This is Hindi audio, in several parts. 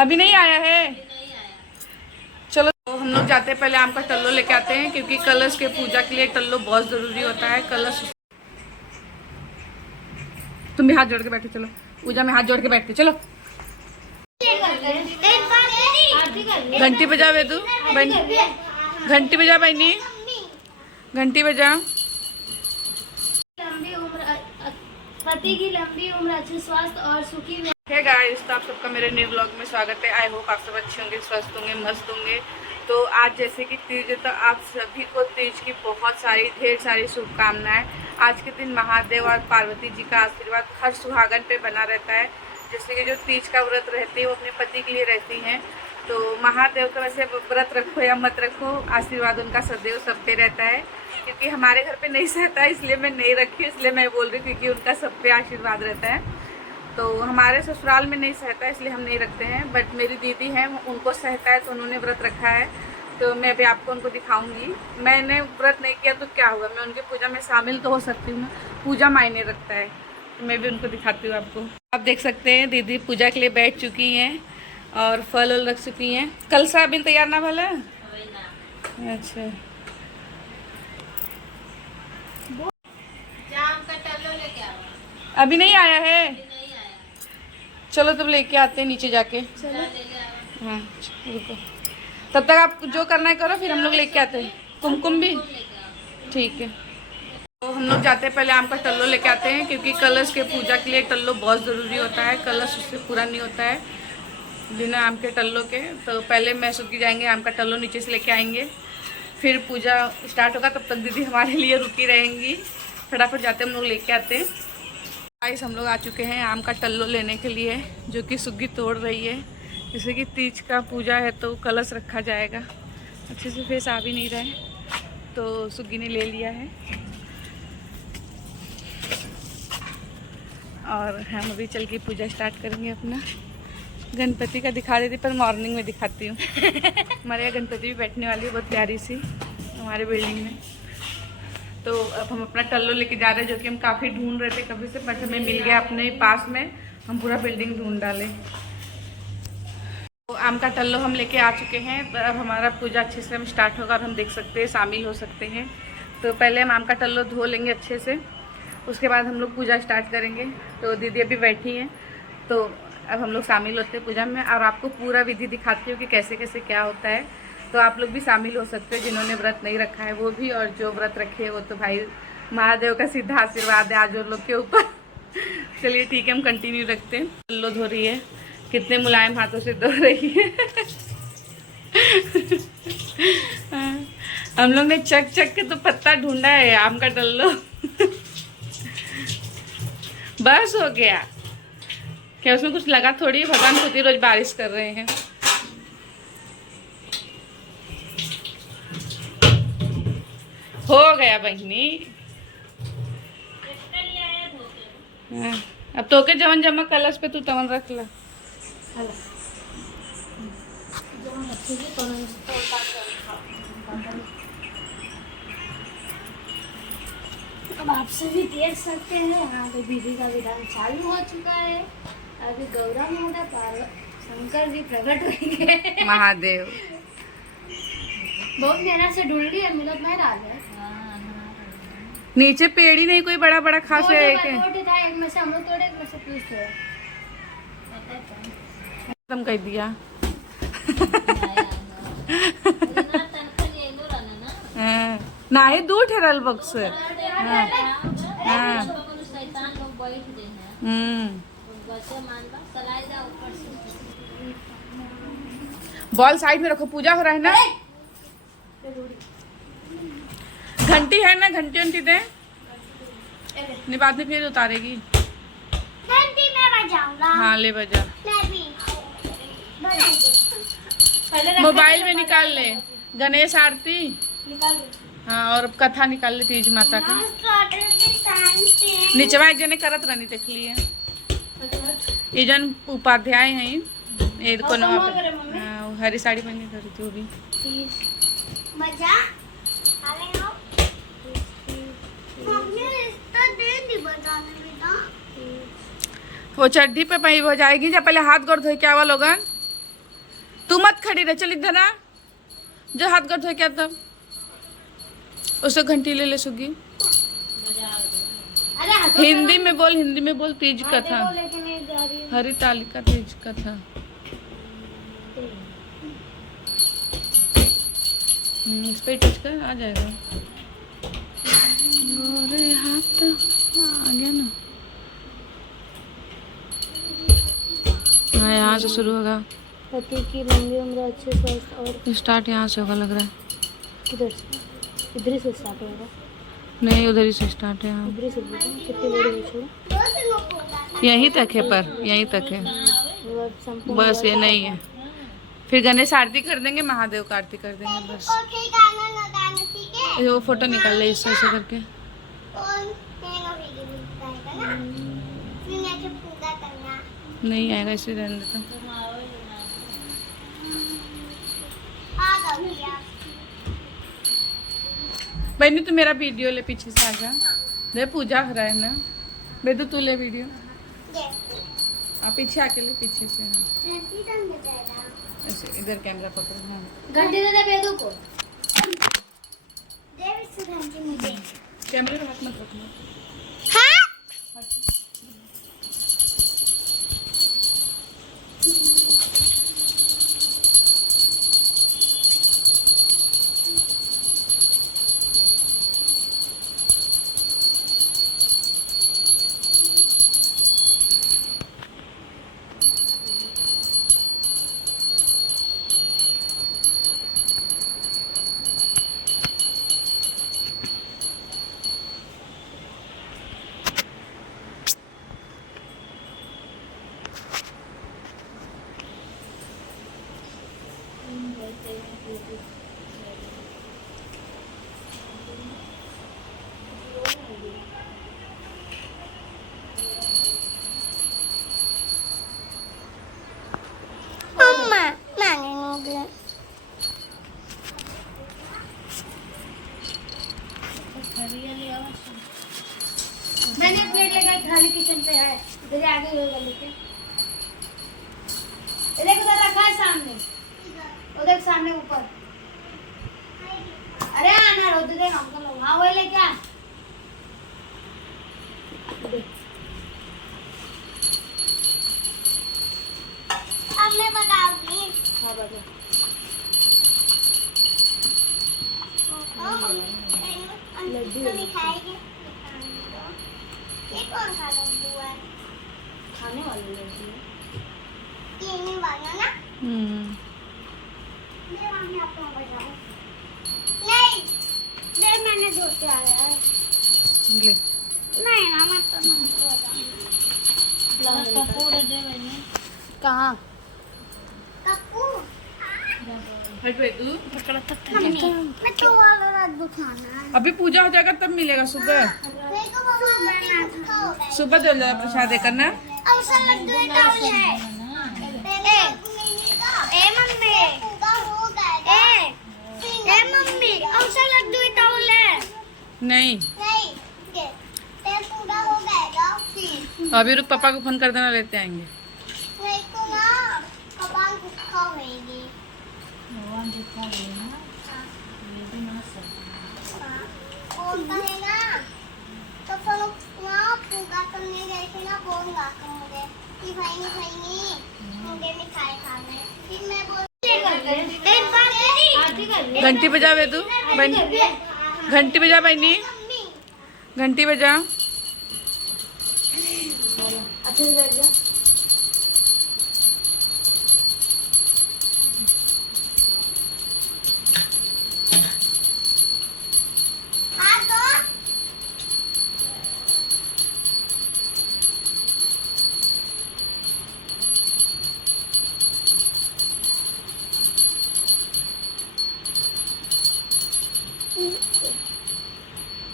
अभी नहीं आया है। चलो तो हम लोग जाते हैं, पहले आम का टल्लो लेके आते हैं क्योंकि कलश के पूजा के लिए टल्लो बहुत जरूरी होता है। कलश तुम भी हाथ जोड़ के बैठे, चलो पूजा में हाथ जोड़ के बैठते चलो। घंटी बजा वेदू, घंटी बजा बहनी, घंटी बजा। लंबी उम्र, पति की लंबी उम्र, अच्छे स्वास्थ्य और सुखी। हे गाइस, तो आप सबका मेरे न्यू व्लॉग में स्वागत है। आई होप आप सब अच्छे होंगे, स्वस्थ होंगे, मस्त होंगे। तो आज जैसे कि तीज है, तो आप सभी को तीज की बहुत सारी ढेर सारी शुभकामनाएं। आज के दिन महादेव और पार्वती जी का आशीर्वाद हर सुहागन पे बना रहता है। जैसे कि जो तीज का व्रत रहती है वो अपने पति के लिए रहती हैं। तो महादेव का वैसे व्रत रखो या मत रखो, आशीर्वाद उनका सदैव सब पे रहता है। क्योंकि हमारे घर पे नहीं सहता है इसलिए मैं नहीं रखी, इसलिए मैं बोल रही हूँ क्योंकि उनका सब पे आशीर्वाद रहता है। तो हमारे ससुराल में नहीं सहता है इसलिए हम नहीं रखते हैं, बट मेरी दीदी हैं उनको सहता है तो उन्होंने व्रत रखा है। तो मैं भी आपको उनको दिखाऊंगी। मैंने व्रत नहीं किया तो क्या हुआ, मैं उनकी पूजा में शामिल तो हो सकती हूँ, पूजा मायने रखता है। तो मैं भी उनको दिखाती हूँ आपको। आप देख सकते हैं दीदी पूजा के लिए बैठ चुकी हैं और फल वल रख चुकी हैं। कल सा बिल तैयार ना भला? अच्छा, अभी नहीं आया है। चलो तब लेके आते हैं नीचे जाके। हाँ रुको, तब तक आप जो करना है करो, फिर हम लोग लेके आते हैं। कुमकुम भी ठीक है। तो हम लोग जाते हैं, पहले आम का टल्लो लेके आते हैं क्योंकि कलश के पूजा के लिए टल्लो बहुत ज़रूरी होता है। कलश उससे पूरा नहीं होता है बिना आम के टल्लो के। तो पहले मैं सुखी जाएंगे, आम का टल्लो नीचे से लेके आएंगे, फिर पूजा स्टार्ट होगा। तब तक दीदी हमारे लिए रुकी रहेंगी। फटाफट जाते हम लोग लेके आते हैं। गाइस, हम लोग आ चुके हैं आम का टल्लो लेने के लिए, जो कि सुग्गी तोड़ रही है। जैसे कि तीज का पूजा है तो कलश रखा जाएगा। अच्छे से फेस आ भी नहीं रहा है तो सुग्गी ने ले लिया है। और हम अभी चल के पूजा स्टार्ट करेंगे अपना। गणपति का दिखा देती पर मॉर्निंग में दिखाती हूँ। हमारे यहाँ गणपति भी बैठने वाली है, बहुत प्यारी सी, हमारे बिल्डिंग में। तो अब हम अपना टल्लो लेके जा रहे हैं, जो कि हम काफ़ी ढूंढ रहे थे कभी से, बट हमें मिल गया अपने पास में। हम पूरा बिल्डिंग ढूंढ डाले। तो आम का टल्लो हम लेके आ चुके हैं। तो अब हमारा पूजा अच्छे से हम स्टार्ट होगा और हम देख सकते हैं, शामिल हो सकते हैं। तो पहले हम आम का टल्लो धो लेंगे अच्छे से, उसके बाद हम लोग पूजा स्टार्ट करेंगे। तो दीदी अभी बैठी हैं, तो अब हम लोग शामिल होते हैं पूजा में और आपको पूरा विधि दिखाती हूँ कि कैसे कैसे क्या होता है। तो आप लोग भी शामिल हो सकते हो, जिन्होंने व्रत नहीं रखा है वो भी, और जो व्रत रखे है वो तो भाई महादेव का सीधा आशीर्वाद है आज उन लोग के ऊपर। चलिए ठीक है, हम कंटिन्यू रखते हैं। टल्लो धो रही है, कितने मुलायम हाथों से धो रही है। हम लोग ने चक चक के तो पत्ता ढूंढा है आम का टल्लो। बस हो गया क्या, उसमें कुछ लगा थोड़ी, भगवान खुद ही रोज बारिश कर रहे हैं। हो गया बहनी। हाँ, अब तो के जवन जमा कलश पे तू तवन रख ला। अब आपसे भी देख सकते हैं यहाँ पे विधि का विधान चालू हो चुका है। अभी गौरव महोदय शंकर जी प्रकट होंगे। महादेव बहुत मेहनत से ढूंढ ली है, मिलत नहीं रहा है। नीचे पेड़ ही नहीं कोई बड़ा बड़ा खास है। एक में से हम लोग तोड़े, एक में से पीस थे। खत्म कर दिया। ना ही दूर ठहरल बक्स। बॉल साइड में रखो, पूजा हो रहा है ना। घंटी है ना, घंटी वंटी दे नहीं, बाद में फिर उतारेगी। घंटी मैं बजाऊंगा। हाँ ले बजा। मैं भी मोबाइल में निकाल ले गणेश आरती। निकाल। हाँ, और कथा निकाल ले तीज माता का। निचवा एक जने करत रहनी देख लिए। ये जन उपाध्याय हैं, ये कोनो हरी साड़ी पहनी करी थी वो भी। मजा वो चड्डी पे पही हो जाएगी। जब पहले हाथ गोड़ धोए क्या हुआ लोगन। तू मत खड़ी रह, चल इधर आ, जो हाथ कर धो क्या तब उसको घंटी ले ले सुगी। अरे हाथों हिंदी में बोल, हिंदी में बोल। तीज का था, को लेके नहीं जा रही हूँ। हरितालिका तीज का था। इस पे टच कर, आ जाएगा। गोरे हाथ आ गया ना। हाँ, यहाँ से शुरू होगा। पति की लंबी उम्र, अच्छे स्वास्थ्य और स्टार्ट यहाँ से होगा लग रहा है। किधर से? इधर ही से स्टार्ट होगा। नहीं, उधर ही से स्टार्ट है। हाँ, इधर ही से बोलो। कितनी बड़ी है छोड़। यहीं तक है, पर यहीं तक है वो संपूर्ण बस, ये नहीं है। फिर गणेश आरती कर देंगे, महादेव का आरती कर देंगे बस। ये वो फोटो निकाल ले इससे ऐसे करके। नहीं आएगा, इसे रहने देता। बहनी तू मेरा वीडियो ले, पीछे से आ जा। दे पूजा हो रहा है ना बेदू, तू ले वीडियो। आप पीछे आके ले, पीछे से। हाँ, ऐसे इधर कैमरा पकड़ो। हाँ, घंटी दे दे बेदू को। कैमरे पे हाथ मत रखना। मैंने प्लेट लेकर खाली किचन पे है, इधर आगे होगा लेके। इधर उधर रखा है सामने, उधर सामने ऊपर। अरे आना रो दे अंकल, हाँ वही लेके आ। अब मैं बताऊंगी। हाँ बता। लड्डू खाएंगे। ये कौन सा लड्डू है? खाने वाले लड्डू है। ये नहीं वाला ना? मैं आपको बताऊं। नहीं, दे मैंने धोते आया है। ले। नहीं ना, मैं तो नहीं बताऊं। कपूर है दे मैंने। कहाँ? कपूर। हट बेदू। मैं तो वाला लड्डू खाना है। अभी पूजा हो जाएगा तब मिलेगा सुबह। सुबह दे दो प्रसाद देकर ना। अवसर लड्डू टाउल है। ए मम्मी, ए मम्मी, अवसर लड्डू टाउल है। नहीं, अभी रुक, पापा को फोन कर देना, लेते आएंगे। तो फिर वहाँ पूजा करने गए थे ना, बोल रहा था मुझे कि भाई मुझे मिठाई खाना है। फिर मैं घंटी बजा बेदू, घंटी बजा बहनी, घंटी बजा। अच्छे से बैठ जा।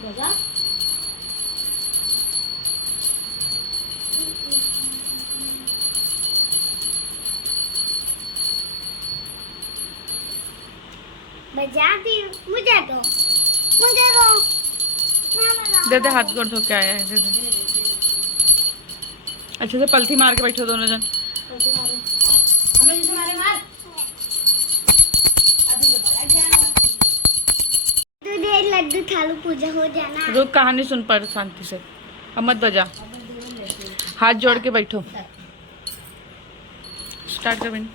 बजा। बजाती मुझे दो। दे दे, हाथ गोड़ धो के आया है, दे दे। अच्छे से पलथी मार के बैठो दोनों जन। हमें जैसे मारे मार। लड्डू थालू पूजा हो जाना। रुक, कहानी सुन पढ़ शांति से, अब मत बजा, हाथ जोड़ के बैठो। स्टार्ट कर बहन।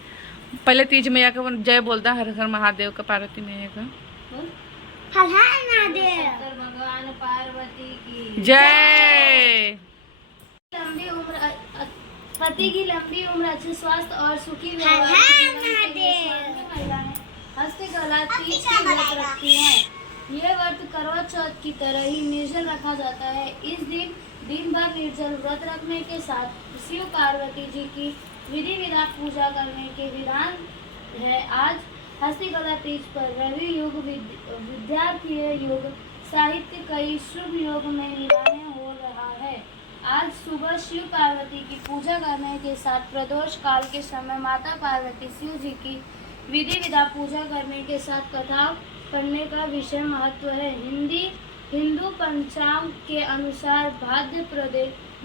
पहले तीज मैया का जय बोलता, हर हर महादेव का, पार्वती मैया का हर हर महादेव, भगवान पार्वती की जय। लंबी उम्र, पति की लंबी उम्र, अच्छे स्वास्थ्य और सुखी महिलाएं हस्तकला तीज की व्रत रखती हैं। ये व्रत करवा चौथ की तरह ही निर्जल रखा जाता है। इस दिन भर निर्जल व्रत रखने के साथ शिव पार्वती जी की विधि विधान पूजा करने के विधान है। आज हस्तकला तीज पर रवि युग, विद्यार्थी युग, साहित्य कई शुभ योग में निरायण हो रहा है। आज सुबह शिव पार्वती की पूजा करने के साथ प्रदोष काल के समय माता पार्वती शिव जी की विधि विधान पूजा करने के साथ कथा पढ़ने का विषय महत्व है। हिंदू पंचांग के अनुसार भाद्रपद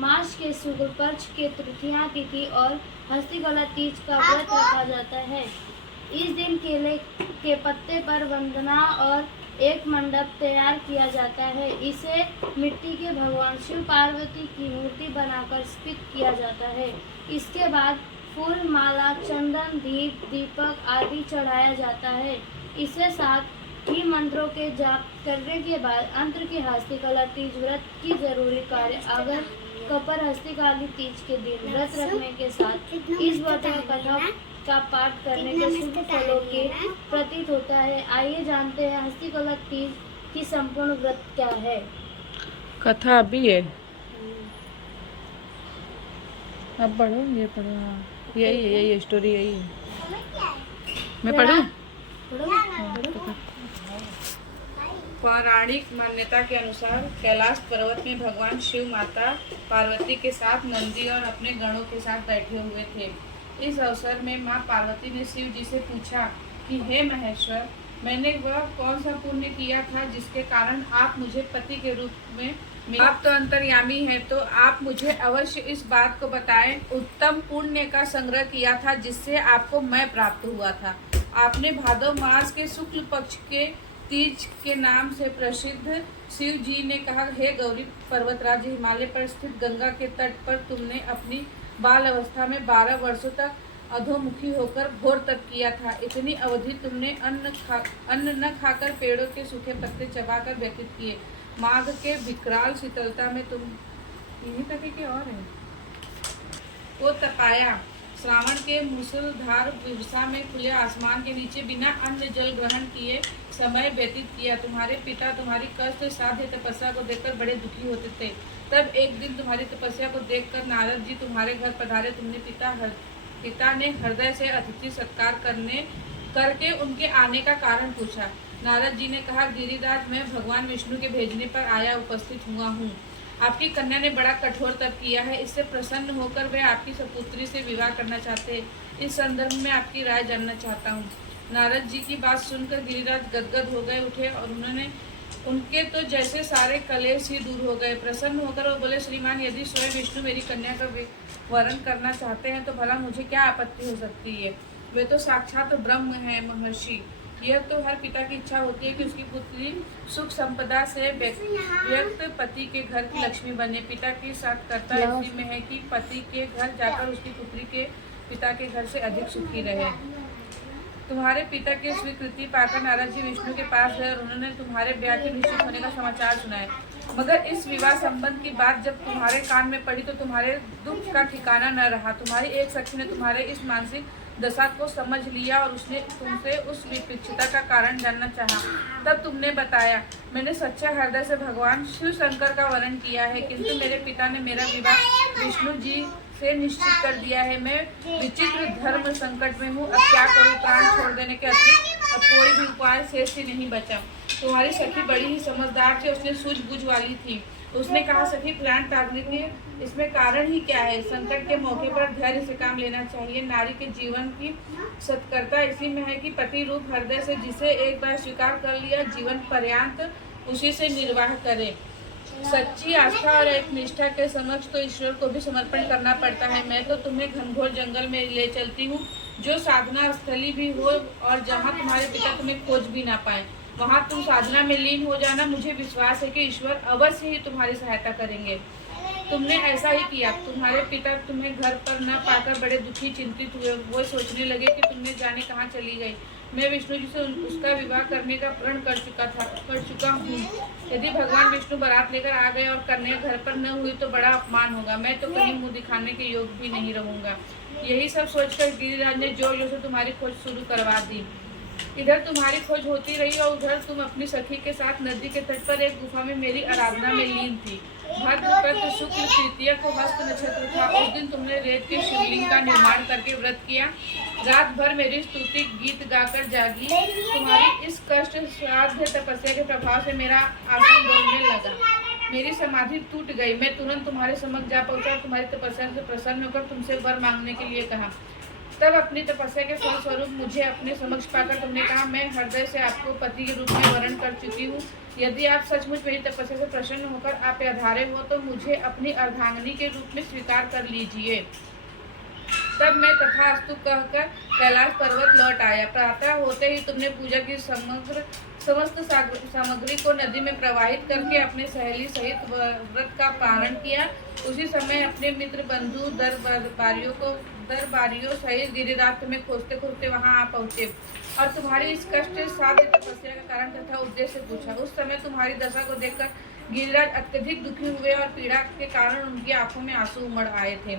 मास के शुक्ल पक्ष के तृतीया तिथि और हस्तकला तीज का व्रत रखा जाता है। इस दिन केले के पत्ते पर वंदना और एक मंडप तैयार किया जाता है। इसे मिट्टी के भगवान शिव पार्वती की मूर्ति बनाकर स्थापित किया जाता है। इसके बाद फूल, माला, चंदन, दीपक आदि चढ़ाया जाता है। इसे साथ ही मंत्रों के जाप करने के बाद अंत की हस्तकला तीज व्रत की जरूरी कार्य अगर कपर हस्तकला तीज के दिन व्रत रखने के साथ इस व्रत कथा का पाठ करने के शुभ फलों के प्रतीत होता है। आइए जानते हैं हस्तकला तीज की संपूर्ण व्रत क्या है। कथा अभी है, अब पढ़ो, ये पढ़ो। हाँ, यही स्टोरी यही है। मैं पढ़ूं? पौराणिक मान्यता के अनुसार कैलाश पर्वत में भगवान शिव माता पार्वती के साथ नंदी और अपने गणों के साथ बैठे हुए थे। इस अवसर में मां पार्वती ने शिव जी से पूछा कि हे महेश्वर, मैंने वह कौन सा पुण्य किया था जिसके कारण आप मुझे पति के रूप में, आप तो अंतर्यामी हैं, तो आप मुझे अवश्य इस बात को बताएं। उत्तम पुण्य का संग्रह किया था जिससे आपको मैं प्राप्त हुआ था। आपने भादव मास के शुक्ल पक्ष के तीज के नाम से प्रसिद्ध। शिव जी ने कहा, हे गौरी पर्वतराज, हिमालय पर स्थित गंगा के तट पर तुमने अपनी बाल अवस्था में 12 वर्षों तक अधोमुखी होकर घोर तप किया था। इतनी अवधि तुमने अन्न न खाकर पेड़ों के सूखे पत्ते चबाकर व्यतीत किए। माघ के विकराल शीतलता में तुम इन्हीं तक के और है वो तपाया। श्रावण के मूसलधार वर्षा में खुले आसमान के नीचे बिना अन्न जल ग्रहण किए समय व्यतीत किया। तुम्हारे पिता तुम्हारी कष्ट साध्य तपस्या को देखकर बड़े दुखी होते थे। तब एक दिन तुम्हारी तपस्या को देखकर नारद जी तुम्हारे घर पधारे। तुमने पिता ने हृदय से अतिथि सत्कार करके उनके आने का कारण पूछा। नारद जी ने कहा, गिरिराज, मैं भगवान विष्णु के भेजने पर आया उपस्थित हुआ हूँ। आपकी कन्या ने बड़ा कठोर तप किया है, इससे प्रसन्न होकर वे आपकी सपुत्री से विवाह करना चाहते हैं। इस संदर्भ में आपकी राय जानना चाहता हूँ। नारद जी की बात सुनकर गिरिराज गदगद हो गए उठे और उनके तो जैसे सारे कलेश ही दूर हो गए। प्रसन्न होकर वो बोले, श्रीमान, यदि स्वयं विष्णु मेरी कन्या का वरण करना चाहते हैं तो भला मुझे क्या आपत्ति हो सकती है। वे तो साक्षात ब्रह्म है महर्षि। यह तो हर पिता की इच्छा होती है कि उसकी पुत्री सुख संपदा से व्यक्त पति के घर की लक्ष्मी बने। पिता की सार्थकता इसी में है कि पति के घर जाकर उसकी पुत्री के पिता के घर से अधिक सुखी रहे। तुम्हारे पिता की स्वीकृति पाकर नारद जी विष्णु के पास गए और उन्होंने तुम्हारे ब्याह के निश्चित होने का समाचार सुनाया। मगर इस विवाह संबंध की बात जब तुम्हारे कान में पड़ी तो तुम्हारे दुख का ठिकाना न रहा। तुम्हारी एक सखी ने तुम्हारे इस मानसिक दशा को समझ लिया और उसने तुमसे उस विपक्षता का कारण जानना चाहा। तब तुमने बताया, मैंने सच्चे हृदय से भगवान शिव शंकर का वर्ण किया है, किंतु मेरे पिता ने मेरा विवाह विष्णु जी से निश्चित कर दिया है। मैं विचित्र धर्म संकट में हूँ, अब क्या करूँ। प्राण छोड़ देने के अतिरिक्त अब कोई भी उपाय शेष ही नहीं बचा। तुम्हारी सखी बड़ी ही समझदार थी, उसने सूझबूझ वाली थी। उसने कहा, सखी, प्राण त्यागने के इसमें कारण ही क्या है। संकट के मौके पर धैर्य से काम लेना चाहिए। नारी के जीवन की सत्कर्ता इसी में है कि पति रूप हृदय से जिसे एक बार स्वीकार कर लिया, जीवन पर्यंत उसी से निर्वाह करे। सच्ची आस्था और एक निष्ठा के समक्ष तो ईश्वर को भी समर्पण करना पड़ता है। मैं तो तुम्हें घनघोर जंगल में ले चलती हूँ, जो साधना स्थली भी हो और जहाँ तुम्हारे पिता तुम्हें खोज भी ना पाए। वहाँ तुम साधना में लीन हो जाना। मुझे विश्वास है कि ईश्वर अवश्य ही तुम्हारी सहायता करेंगे। तुमने ऐसा ही किया। तुम्हारे पिता तुम्हें घर पर न पाकर बड़े दुखी चिंतित हुए। वो सोचने लगे कि तुमने जाने कहाँ चली गई। मैं विष्णु जी से उसका विवाह करने का प्रण कर चुका हूँ। यदि भगवान विष्णु बारात लेकर आ गए और कन्या घर पर न हुई तो बड़ा अपमान होगा। मैं तो कहीं मुंह दिखाने के योग्य भी नहीं रहूंगा। यही सब सोचकर गिरिराज ने जोर जोर से तुम्हारी खोज शुरू करवा दी। इधर तुम्हारी खोज होती रही और उधर तुम अपनी सखी के साथ नदी के तट पर एक गुफा में मेरी आराधना में लीन थी। भाद्रपद शुक्ल तृतीया को हस्त नक्षत्र था। उस दिन तुमने रेत के शिवलिंग का निर्माण करके व्रत किया। रात भर मेरी स्तुति गीत गाकर जागी। तुम्हारी इस कष्ट साध्य तपस्या के प्रभाव से मेरा आसन डोलने लगा। मेरी समाधि टूट गई। मैं तुरंत तुम्हारे समक्ष जा पहुंचा और तुम्हारी तपस्या से प्रसन्न होकर तुमसे वर मांगने के लिए कहा। तब अपनी तपस्या के फलस्वरूप मुझे अपने समक्ष पाकर तुमने कहा, मैं हृदय से आपको पति के रूप में वर्ण कर चुकी हूँ। यदि आप सचमुच मेरी तपस्या से प्रसन्न होकर आप आधारे हो तो मुझे अपनी अर्धांगिनी के रूप में स्वीकार कर लीजिए। तब मैं तथास्तु कहकर कैलाश पर्वत लौट आया। प्रातः होते ही तुमने पूजा की समस्त सामग्री को नदी में प्रवाहित करके अपने सहेली सहित व्रत का पालन किया। उसी समय अपने मित्र बंधु दरबारियों सहित गिरिराज तुम्हें खोजते खोजते वहां आ पहुंचे और तुम्हारी इस कष्ट साध्य तपस्या का कारण तथा उद्देश्य पूछा। उस समय तुम्हारी दशा को देखकर गिरिराज अत्यधिक दुखी हुए और पीड़ा के कारण उनकी आंखों में आंसू उमड़ आए थे।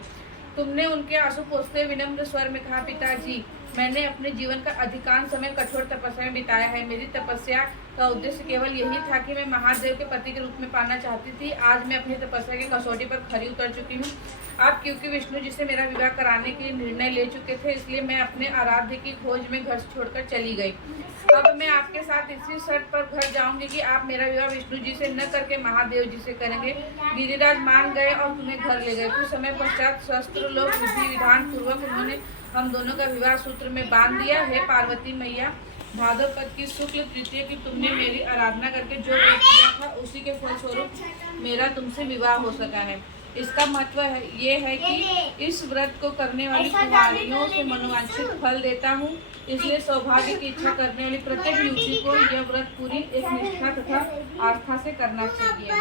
तुमने उनके आंसू पोंछते विनम्र स्वर में कहा, पिताजी, मैंने अपने जीवन का अधिकांश समय कठोर तपस्या में बिताया है। मेरी तपस्या का उद्देश्य केवल यही था कि मैं महादेव के पति के रूप में पाना चाहती थी। आज मैं अपनी तपस्या की कसौटी पर खरी उतर चुकी हूँ। आप क्योंकि विष्णु जी से मेरा विवाह कराने के निर्णय ले चुके थे, इसलिए मैं अपने आराध्य की खोज में घर छोड़कर चली गई। अब मैं आपके साथ इसी शर्त पर घर जाऊंगी कि आप मेरा विवाह विष्णु जी से न करके महादेव जी से करेंगे। गिरिराज मान गए और तुम्हें घर ले गए। कुछ समय पश्चात शस्त्र लोग विधि विधान पूर्वक उन्होंने हम दोनों का विवाह सूत्र में बांध दिया। है पार्वती मैया, भाद्रपद की शुक्ल तृतीया की तुमने मेरी आराधना करके जो व्रत किया था उसी के फलस्वरूप मेरा तुमसे विवाह हो सका है। इसका महत्व ये है कि इस व्रत को करने वाली कुमारियों से मनोवांछित फल देता हूँ। इसलिए सौभाग्य की इच्छा करने वाली प्रत्येक युवती को यह व्रत पूरी एक निष्ठा तथा आस्था से करना चाहिए।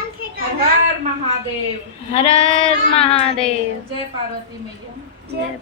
हर हर महादेव। हर हर महादेव। जय पार्वती मैया। जय